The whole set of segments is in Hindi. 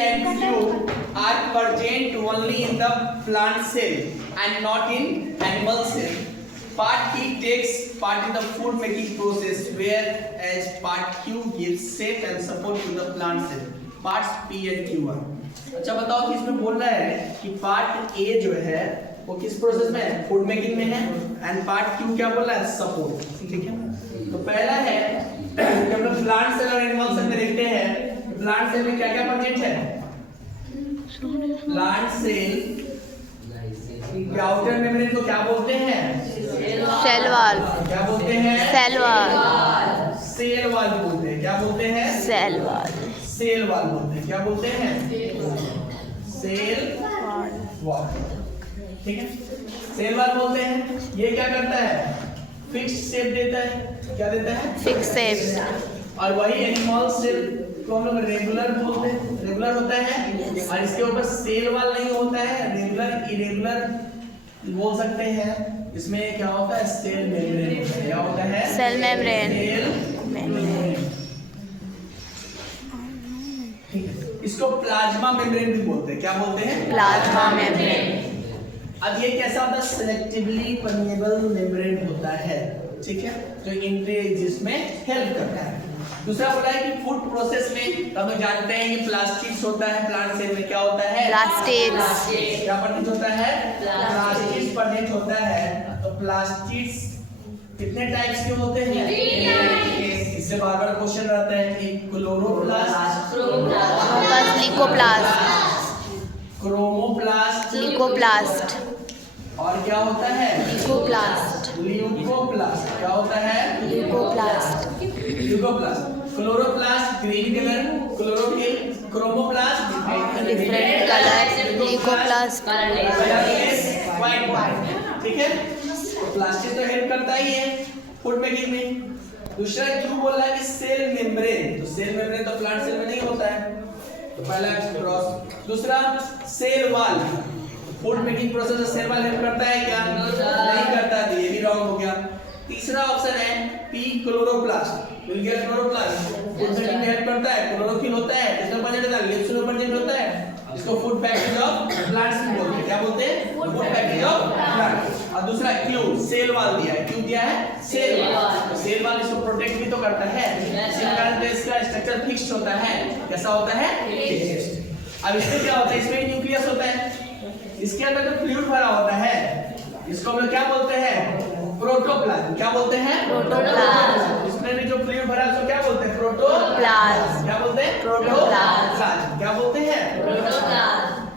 and fluid are present only in the plant cell and not in animal cell. Part E takes part in the food making process, whereas part Q gives shape and support to the plant cell. Parts P and Q are. अच्छा बताओ कि इसमें बोल रहा है कि पार्ट ए जो है वो किस प्रोसेस में है, फूड मेकिंग में है, एंड पार्ट क्यू क्या बोल रहा है, सपोर्ट. ठीक है, तो पहला है कि हम लोग प्लांट सेल और एनिमल सेल में देखते हैं. प्लांट सेल में क्या क्या प्रेजेंट है. प्लांट सेल के आउटर मेम्ब्रेन को क्या बोलते हैं, सेल वॉल. क्या बोलते हैं, सेल वॉल. सेल वॉल बोलते हैं. क्या बोलते हैं, सेल वॉल. सेल वॉल बोलते हैं. क्या बोलते हैं, सेल वॉल. ठीक है, सेल वॉल बोलते हैं. ये क्या करता है, फिक्स शेप देता है. क्या देता है, फिक्स शेप. और वही एनिमल सेल को हम लोग रेगुलर बोलते हैं. रेगुलर होता है और इसके ऊपर सेल वॉल नहीं होता है. रेगुलर इरेगुलर बोल सकते हैं. इसमें क्या होता है, सेल मेम्ब्रेन होता है. क्या होता है, सेल मेम्ब्रेन. Cell membrane. इसको प्लाज्मा मेम्ब्रेन भी बोलते हैं. क्या बोलते हैं, प्लाज्मा मेम्ब्रेन. अब ये कैसा होता है, सिलेक्टिवली परमेएबल मेम्ब्रेन होता है. ठीक है, जो इंट्रेजिस में हेल्प करता है. दूसरा बोला है कि फूड प्रोसेस में तो हम लोग जानते हैं कि प्लास्टिड्स होता है. प्लांट सेल में क्या होता है, प्लास्टिड्स. क्या प्रेजेंट होता है, प्लास्टिड्स प्रेजेंट होता है. तो प्लास्टिड्स कितने टाइप्स के होते हैं, इससे बार बार क्वेश्चन रहता है कि क्लोरोप्लास्ट, लिकोप्लास्ट. Chromoplast, Leukoplast. और क्या होता है, लिकोप्लास्ट. ल्यूकोप्लास्ट. क्या होता है, leucoplast. Leucoplast. Chloroplast green colour, chlorophyll. Chromoplast different colour. Leucoplast white. ठीक है, तो प्लास्टिक तो हेल्प करता ही है फूड मेकिंग में. दूसरा क्यों बोल रहा है कि सेल मेम्ब्रेन, तो सेल मेम्ब्रेन तो प्लांट सेल में नहीं होता है. तो पहला क्रॉस. दूसरा cell wall, food making process में सेल वॉल हेल्प करता है क्या, नहीं करता. तो ये भी रॉन्ग हो गया. तीसरा ऑप्शन है पी क्लोरोप्लास्ट. मिल गया, क्लोरोप्लास्ट फूड मेकिंग में हेल्प करता है. क्लोरोफिल होता है, किसमें प्रेजेंट होता है, लिप्स में प्रेजेंट होता है. इसको फूड पैकेज ऑफ प्लांट्स भी बोलते हैं. क्या बोलते हैं, फूड पैकेज ऑफ प्लांट्स. और दूसरा क्यू, सेल वॉल दिया है. क्यों दिया है, सेल वॉल. तो सेल वॉल इसको प्रोटेक्ट भी तो करता है. इसी कारण से इसका स्ट्रक्चर फिक्स्ड होता है. कैसा होता है, फिक्स्ड. अब इसमें क्या होता है, इसमें न्यूक्लियस होता है. इसके अंदर जो फ्लूइड भरा होता है इसको हम लोग क्या बोलते हैं, प्रोटोप्लाज्म. क्या बोलते हैं, प्रोटोप्लाज्म. इसमें भी जो फ्लूइड भरा है उसको क्या बोलते हैं, प्लाज्म. क्या बोलते हैं, प्रोटोप्लाज्म. क्या बोलते हैं,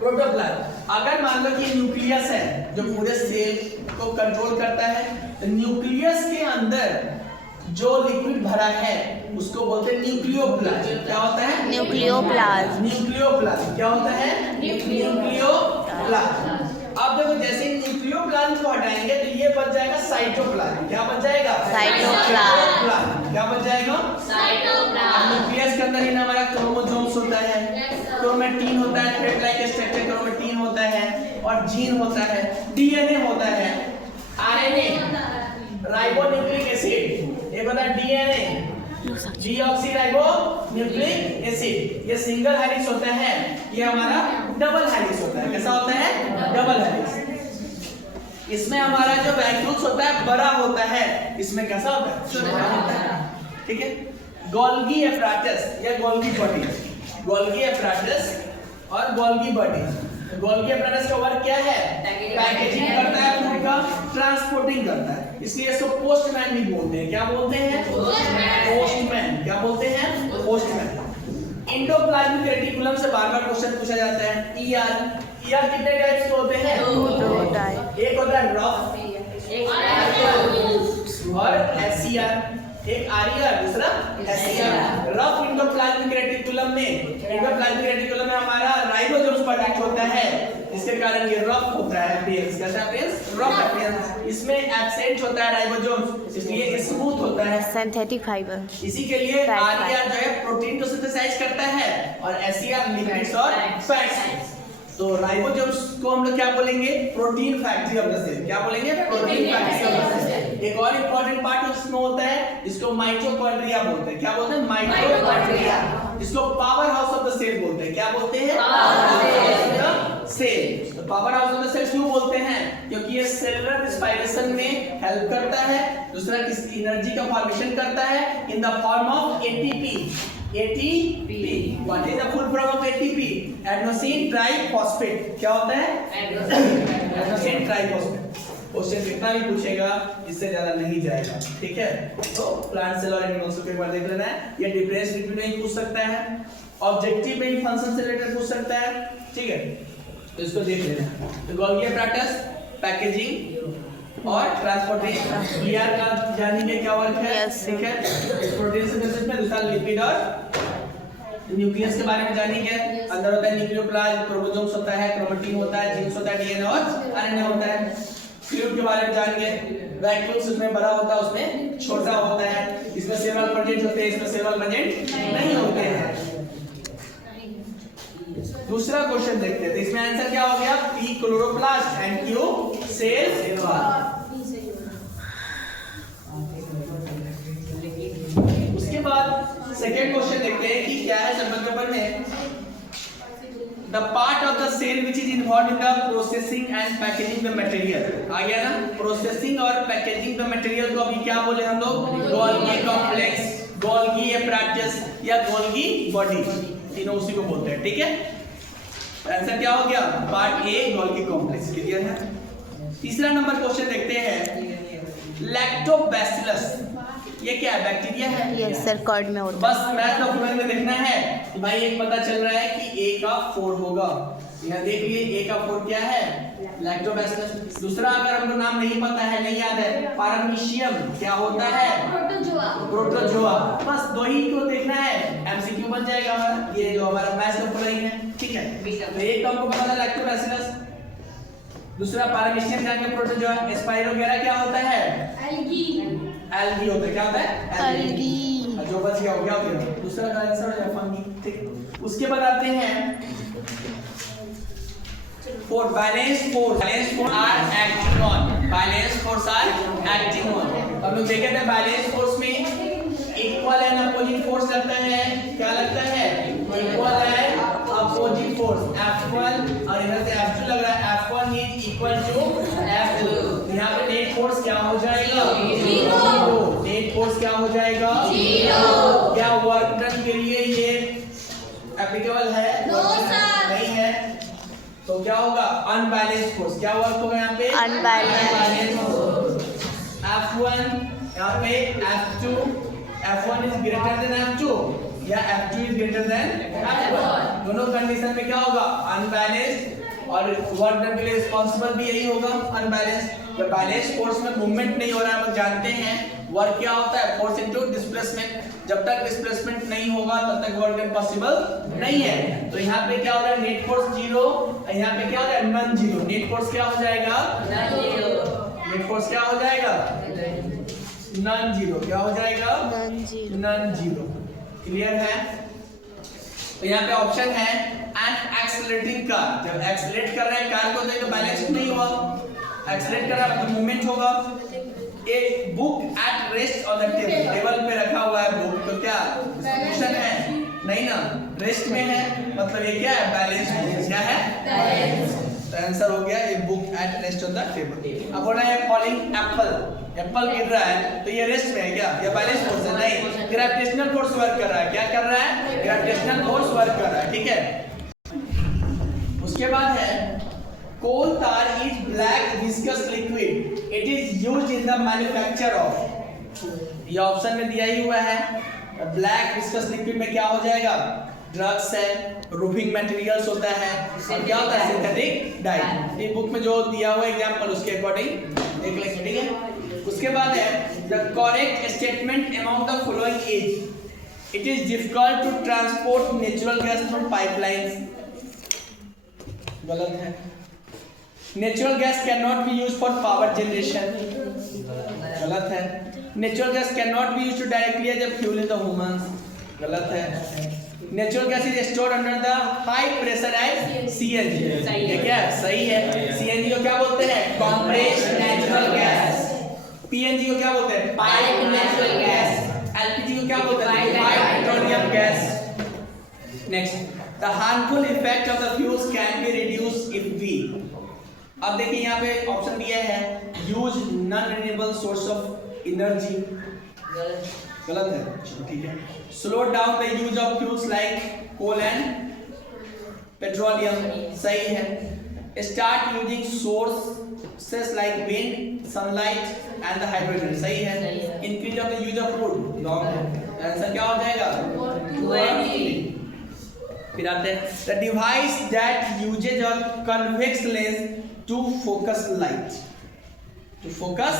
प्रोटोप्लाज्म. अगर मान लो कि न्यूक्लियस है जो पूरे सेल को कंट्रोल करता है, तो न्यूक्लियस के अंदर जो लिक्विड भरा है उसको बोलते हैं न्यूक्लियोप्लाज्म. क्या होता है, न्यूक्लियोप्लाज्म. न्यूक्लियोप्लाज्म. क्या होता है, न्यूक्लियोप्लाज्म. अब देखो जैसे ही न्यूक्लियोप्लाज्म को हटाएंगे तो ये बच जाएगा साइटोप्लाज्म. क्या बच जाएगा, साइटोप्लाज्म. क्या बच जाएगा, साइटोप्लाज्म. न्यूक्लियस के अंदर ही ना हमारा क्रोमोसोम्स होता है, क्रोमेटिन होता है, थ्रेड लाइक स्ट्रक्चर क्रोमेटिन होता है, और जीन होता है, डीएनए होता है, आरएनए, राइबोन्यूक्लिक एसिड. एक होता है डीएनए, डीऑक्सीराइबोन्यूक्लिक एसिड. ये सिंगल हेलिक्स होता है, ये हमारा डबल हेलिक्स होता है. कैसा होता है, डबल हेलिक्स. इसमें हमारा जो वैक्यूल्स होता है बड़ा होता है, इसमें कैसा होता है, छोटा होता है. ठीक है, गोल्गी एपैरेटस या गोल्गी बॉडी. गोल्गी एपैरेटस और गोल्गी बॉडी. गोल्गी एपैरेटस का वर्क क्या है, पैकेजिंग करता है फूड का, ट्रांसपोर्टिंग करता है. इसलिए इसको पोस्टमैन भी बोलते हैं. क्या बोलते हैं, पोस्टमैन. क्या बोलते हैं, पोस्टमैन. एंडोप्लाज्मिक रेटिकुलम से बार-बार क्वेश्चन पूछा जाता है. ईआर. ईआर कितने टाइप्स के होते हैं, दो टाइप. एक होता है रफ और एससीआर. एक आरईआर, दूसरा एससीआर. रफ एंडोप्लाज्मिक रेटिकुलम में हमारा राइबोसोम्स प्रोडक्ट होता है, इसके कारण ये रफ होता है. अपीयरेंस कैसा, अपीयरेंस रफ अपीयरेंस. इसमें एब्सेंट होता है राइबोसोम्स, इसलिए स्मूथ होता है. Synthetic fibre. इसी के लिए आरईआर जो है प्रोटीन को सिंथेसाइज करता है और एससीआर लिपिड्स और फैट्स. तो राइबोसोम्स को हम लोग क्या बोलेंगे, protein factory of the cell. क्या बोलेंगे, protein factory of the cell. एक और इंपॉर्टेंट पार्ट उसमें होता है, इसको माइटोकॉन्ड्रिया बोलते हैं. क्या बोलते हैं, माइटोकॉन्ड्रिया. इसको power house of the cell बोलते हैं। क्या बोलते हैं? सेल। तो power house of the cell क्यों बोलते हैं? क्योंकि ये सेलुलर रेस्पिरेशन में हेल्प करता है। दूसरा किस एनर्जी का फॉर्मेशन करता है in the form of ATP. ATP what is the full form of ATP? Adenosine triphosphate. क्या होता है? Adenosine triphosphate. क्वेश्चन कितना भी पूछेगा इससे ज्यादा नहीं जाएगा, ठीक है। तो प्लांट सेल और एनिमल सेल को एक बार देख लेना है। ये डिफरेंस बिटवीन में ही पूछ सकता है, ऑब्जेक्टिव में ही फंक्शन से रिलेटेड पूछ सकता है, ठीक है। तो इसको देख लेना है। तो गोल्गी एपैरेटस पैकेजिंग और ट्रांसपोर्टेशन ईआर का जानेंगे क्या वर्क है, ठीक है। प्रोटीन सिंथेसिस में दूसरा लिपिड और न्यूक्लियस के बारे में जानेंगे। अंदर होता है न्यूक्लियोप्लाज्म, क्रोमोसोम्स होता है, क्रोमैटिन होता है, जीन्स होता है, डीएनए और आरएनए होता है। फ्लूइड के बारे में जानेंगे। वैक्यूल्स उसमें बड़ा होता है, उसमें छोटा होता है। इसमें सेल प्रेजेंट होते हैं, इसमें सेल प्रेजेंट नहीं होते हैं। दूसरा क्वेश्चन देखते हैं। तो इसमें आंसर क्या हो गया? P chloroplast and Q cell wall. उसके बाद सेकंड क्वेश्चन देखते हैं कि क्या है चैप्टर पेपर में। The part of the cell which is involved in the processing and packaging the material। आ गया ना? प्रोसेसिंग और पैकेजिंग द मटेरियल को अभी क्या बोले हम लोग? गोल्गी कॉम्प्लेक्स, गोल्गी एपैरेटस या गोल्गी बॉडी, तीनों उसी को बोलते हैं, ठीक है। आंसर क्या हो गया? Part A Golgi complex. Clear है? तीसरा नंबर क्वेश्चन देखते हैं। लैक्टोबैसिलस ये क्या है? बैक्टीरिया है। यस सर, कर्ड में होता है। बस मैथ डॉक्यूमेंट में देखना है कि भाई एक पता चल रहा है कि ए का 4 होगा। यहाँ देख लिए ए का 4 क्या है? लैक्टोबैसिलस। दूसरा अगर हमको नाम नहीं पता है, नहीं याद है, पारामीशियम क्या होता है? प्रोटोजोआ। बस दो ही को देखना है, एमसीक्यू बन जाएगा हमारा। ये जो हमारा मैथ्स का पढ़ाई है, ठीक है। तो एक तो हमको पता है लैक्टोबैसिलस, दूसरा पारामीशियम जान के प्रोटोजोआ। स्पाइरो वगैरह क्या होता है? एल्गी होता है। क्या होता है? एल्गी। जो बच गया हो गया हो गया। दूसरा का आंसर हो जाएगा फंगी, ठीक। उसके बाद आते हैं for balance force are acting on, balance force are acting on। हम लोग देखे थे बैलेंस फोर्स में इक्वल एंड अपोजिट फोर्स लगता है। क्या लगता है? Equal and opposite force F1 और इधर से F2 लग रहा है। F1 is equal to F2। यहाँ पे नेट फोर्स क्या हो जाएगा? 0। नेट फोर्स क्या हो जाएगा? 0। क्या वर्क डन के लिए ये एप्लीकेबल है? नहीं है। तो क्या होगा? Unbalance force. क्या वर्क होगा यहाँ पे? Unbalance force. F1 यहाँ पे F2, F1 is greater then F2 या F2 is greater then F1। दोनों कंडीशन में क्या होगा? अनबैलेंस। और वर्क डन के लिए रिस्पांसिबल भी यही होगा, अनबैलेंस। जब बैलेंस फोर्स में मूवमेंट नहीं हो रहा है, हम जानते हैं वर्क क्या होता है? Force into displacement. जब तक डिस्प्लेसमेंट नहीं होगा तब तक वर्क डन पॉसिबल नहीं है। तो यहाँ पे क्या हो रहा है? नेट फोर्स 0, यहाँ पे क्या हो रहा है? नॉन 0। नेट फोर्स क्या हो जाएगा? नेट फोर्स क्या हो जाएगा? नॉन 0। क्या हो जाएगा? नॉन 0। क्लियर है? तो यहाँ पे ऑप्शन है एन एक्सेलरेटिंग कार। जब एक्सेलरेट कर रहे हैं कार को तो बैलेंस नहीं हुआ, एक्सेलरेट कर रहा है तो मूवमेंट होगा। एक book at rest on the table, table पे रखा हुआ है बुक, तो क्या सॉल्यूशन है? नहीं ना, रेस्ट में है, मतलब ये क्या है? Balance force. क्या है? बैलेंस। तो आंसर हो गया ये book at rest on the table. अब होना है फॉलिंग एप्पल, एप्पल गिर रहा है तो ये रेस्ट में है क्या? ये बैलेंस फोर्स है? नहीं, ग्रेविटेशनल फोर्स वर्क कर रहा है। क्या कर रहा है? ग्रेविटेशनल फोर्स वर्क कर रहा है, ठीक है। उसके बाद है coal tar is black viscous liquid, it is used in the manufacture of। ये ऑप्शन में दिया ही हुआ है। ब्लैक विस्कस लिक्विड में क्या हो जाएगा? ड्रग्स है, रूफिंग मटेरियल्स होता है और क्या होता है? Synthetic die. ये बुक में जो दिया हुआ एग्जांपल उसके अकॉर्डिंग देख लेंगे, ठीक है। उसके बाद है the correct statement among the following is it is difficult to transport natural gas through pipelines. गलत है। Natural gas can not be used for power generation. गलत है। Natural gas can not be used to directly as a fuel in the humans. गलत है। Natural gas is stored under the high pressure as CNG. ये क्या है? सही है। सीएनजी को क्या बोलते हैं? Compressed natural gas. पीएनजी को क्या बोलते हैं? Piped natural gas. एलपीजी को क्या बोलते हैं? Piped petroleum gas. Next, the harmful effect of the fuels can be reduced if we, अब देखिए यहाँ पे ऑप्शन दिया है use non renewable source of energy, गलत है, चलो ठीक है। Slow down the use of fuels like coal and petroleum, सही है। Start using sources like wind, sunlight and the hydrogen, सही है। Increase of the use of wood, wrong है। आंसर क्या हो जाएगा? 2. फिर आते हैं the device that uses of convex lens to focus light, to focus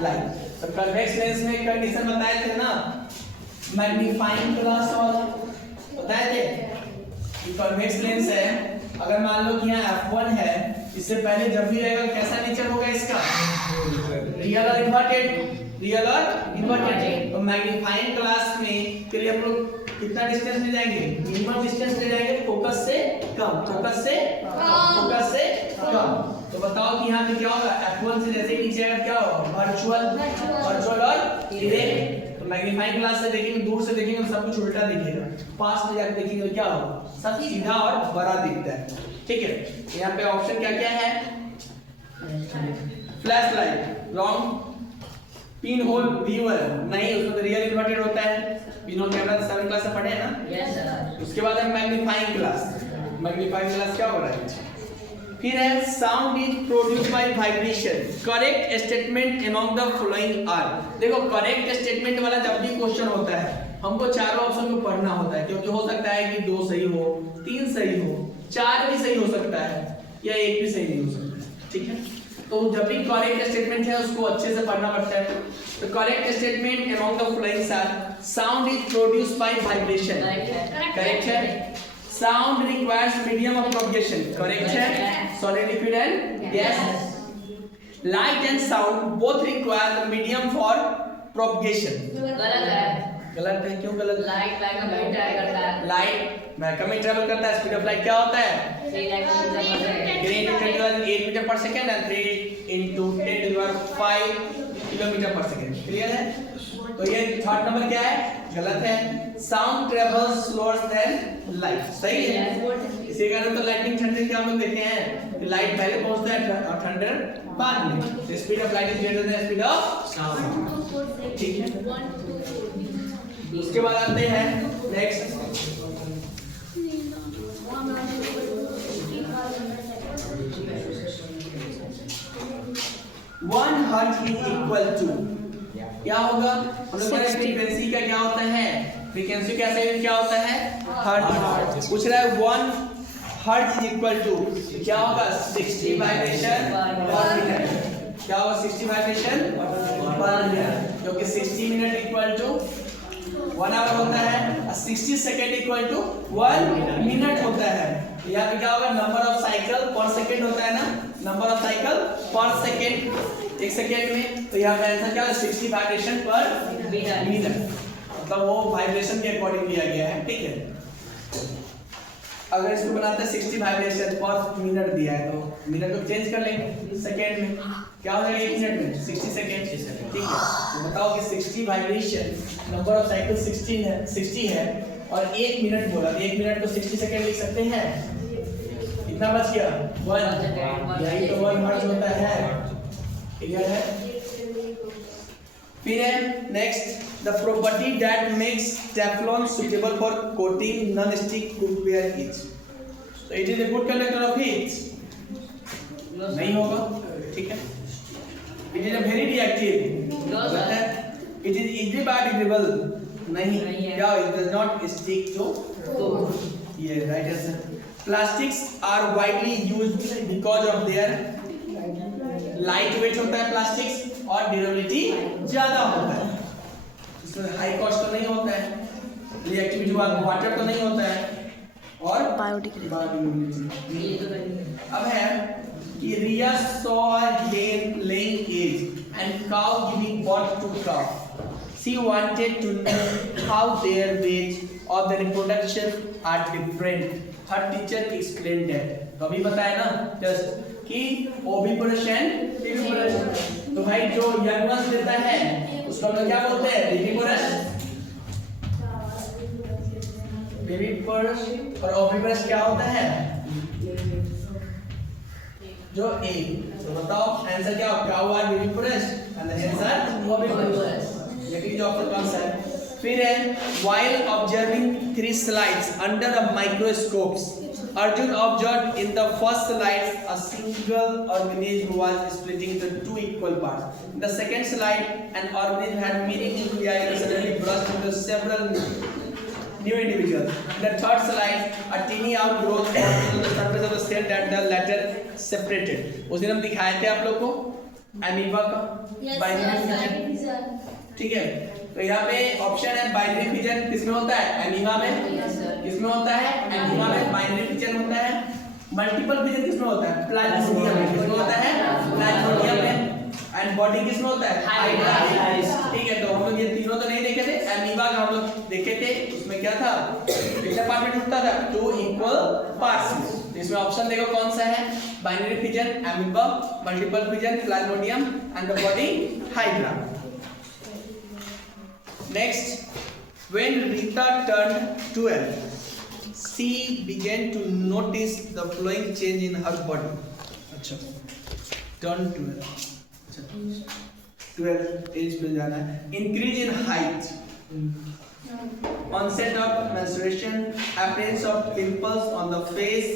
light. तो कन्वेक्स लेंस में कंडीशन बताए थे ना, मैग्नीफाइंग ग्लास वाला बताए थे कि कन्वेक्स लेंस है, अगर मान लो कि यहाँ f1 है, इससे पहले जब भी रहेगा कैसा नेचर होगा इसका? रियल और इन्वर्टेड, रियल और इन्वर्टेड। तो मैग्नीफाइंग ग्लास में के लिए हम लोग कितना डिस्टेंस ले जाएंगे? मिनिमम डिस्टेंस ले जाएंगे, फोकस से कम, फोकस से फोकस से कम। तो बताओ कि यहाँ पे क्या होगा? f1 से जैसे नीचे आएगा क्या होगा? वर्चुअल, वर्चुअल और डायरेक्ट। तो मैग्नीफाइंग ग्लास से देखेंगे, दूर से देखेंगे तो सब कुछ उल्टा दिखेगा, पास में जाकर देखेंगे तो क्या होगा? सब सीधा और बड़ा दिखता है, ठीक है। यहाँ पे ऑप्शन क्या क्या है? Flash light, wrong. Pin hole viewer, नहीं, उसमें तो रियल इन्वर्टेड होता है। पिन होल कैमरा 7 क्लास से पढ़े हैं ना? Yes sir. उसके बाद है मैग्नीफाइंग ग्लास, मैग्नीफाइंग ग्लास क्या हो रहा है? फिर है sound is produced by vibration, correct statement among the following are. देखो करेक्ट स्टेटमेंट वाला जब भी क्वेश्चन होता है हमको चारों ऑप्शन को पढ़ना होता है, क्योंकि हो सकता है कि 2 सही हो, 3 सही हो, 4 भी सही हो सकता है या 1 भी सही नहीं हो सकता है, ठीक है। तो जब भी करेक्ट स्टेटमेंट है उसको अच्छे से पढ़ना पड़ता है। तो correct statement among the following are sound is produced by vibration, correct है। Sound requires medium of propagation, correct है। Solid, liquid and gas. Light and sound both require the medium for propagation, गलत है। गलत है, क्यों गलत? लाइट वैक्यूम में ट्रैवल करता है, लाइट वैक्यूम में ट्रैवल करता है। स्पीड ऑफ लाइट क्या होता है? 3 8 मीटर पर second and 3 into 10 to the power 5 kilometre पर सेकंड, क्लियर है। तो ये थर्ड नंबर क्या है? गलत है। Sound travels slower then light, सही है। इसी कारण तो लाइटनिंग थंडर क्या हम लोग देखे हैं कि लाइट पहले पहुंचता है और थंडर बाद में। Speed of light is greater than speed of sound, ठीक है। उसके बाद आते हैं next, one hertz is equal to, क्या होगा? हम लोग का फ्रीक्वेंसी का क्या होता है? फ्रीक्वेंसी का यूनिट क्या होता है? हर्ट्ज। पूछ रहा है 1 हर्ट्ज इक्वल टू क्या होगा? 60 वाइब्रेशन पर मिनट। क्या होगा? 60 वाइब्रेशन पर मिनट, क्योंकि 60 मिनट इक्वल टू 1 आवर होता है और 60 सेकंड इक्वल टू 1 मिनट होता है। तो यहाँ पे क्या होगा? नंबर ऑफ साइकिल पर सेकंड होता है ना, नंबर ऑफ साइकिल पर सेकंड, एक सेकंड में। तो यहाँ पे आंसर क्या होगा? 60 वाइब्रेशन पर मिनट, मतलब वो वाइब्रेशन के अकॉर्डिंग दिया गया है, ठीक है। अगर इसको बनाते हैं 60 वाइब्रेशन पर मिनट दिया है तो मिनट को चेंज कर लेंगे सेकंड में, क्या हो जाएगा? 1 मिनट में 60 सेकंड, ठीक है। तो बताओ कि 60 वाइब्रेशन, नंबर ऑफ साइकिल 60 है और 1 मिनट बोला, 1 मिनट को 60 सेकंड लिख सकते हैं। कितना बच गया? 1, यही तो 1 हर्ट्ज होता है, क्लियर है। फिर है next, the property that makes Teflon suitable for coating non stick cookware is. तो it is a good conductor of heat, नहीं होगा, ठीक है। It is a very reactive, गलत है। इट इज इजीली बायोडिग्रेडेबल, नहीं, क्या? It does not stick to, ये right answer. Plastics are widely used because of their light weight होता है प्लास्टिक्स और ड्यूरेबिलिटी ज्यादा होता है, इसमें हाई कॉस्ट तो नहीं होता है, रिएक्टिविटी वाटर तो नहीं होता है और बायोडिग्रेडेबिलिटी। अब है कि रिया saw a hen laying eggs and cow giving birth to calf. She wanted to know how their ways of the reproduction are different. Her teacher explained that. तो अभी बताया ना जस्ट कि ओविपोरेशन, प्यूपोरेशन। तो भाई जो यंग वंस देता है उसको हम लोग क्या बोलते हैं? विविपोरस, विविपर्स और ओविपर्स क्या होता है? जो ए, तो बताओ आंसर क्या होगा? हुआ विविपर्स एंड द आंसर ओविपर्स। लेकिन जो आपका कौन सा है? फिर है while observing 3 slides under the microscopes, Arjun observed in the first slide a single organism was splitting into 2 equal parts. In the second slide, an organism had many nuclei and suddenly burst into several new individuals. In the third slide, a teeny outgrowth formed on the surface of the cell that the latter separated. उस दिन हम दिखाए थे आप लोग को अमीबा का बाइनरी फिजन, ठीक है? तो यहाँ पे ऑप्शन है बाइनरी फिजन किसमें होता है? अमीबा में। किसमें होता है? अमीबा में बाइनरी फिजन होता है। मल्टीपल फिजन किसमें होता है? प्लाज्मोडियम में। किसमें होता है? प्लाज्मोडियम में। एंड बॉडी किसमें होता है? हाइड्रा में। ठीक है, तो हम लोग ये तीनों तो नहीं देखे थे। अमीबा का हम लोग देखे थे, उसमें क्या था? कितना पार्ट में टूटता था? 2 इक्वल पार्ट्स। इसमें ऑप्शन देखो कौन सा है? Binary fission, amoeba, multiple fission, Plasmodium and the body hydra. Next, when Rita turned 12, she began to notice the following change in her body. अच्छा, turned 12. अच्छा, 12 age पे जाना है. Increase in height, onset of menstruation, appearance of pimples on the face,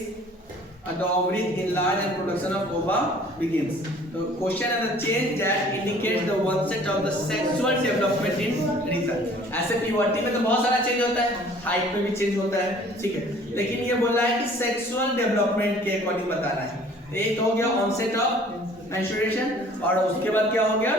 the ovaries enlarge and production of ova begins. The question is the change that indicates the onset of the sexual development in Rita. ऐसे प्यूबर्टी में तो बहुत सारा चेंज होता है, हाइट में भी चेंज होता है, ठीक है? लेकिन ये बोल रहा है कि सेक्सुअल डेवलपमेंट के अकॉर्डिंग बताना है। एक हो गया ऑनसेट ऑफ मेंस्ट्रुएशन और उसके बाद क्या हो गया?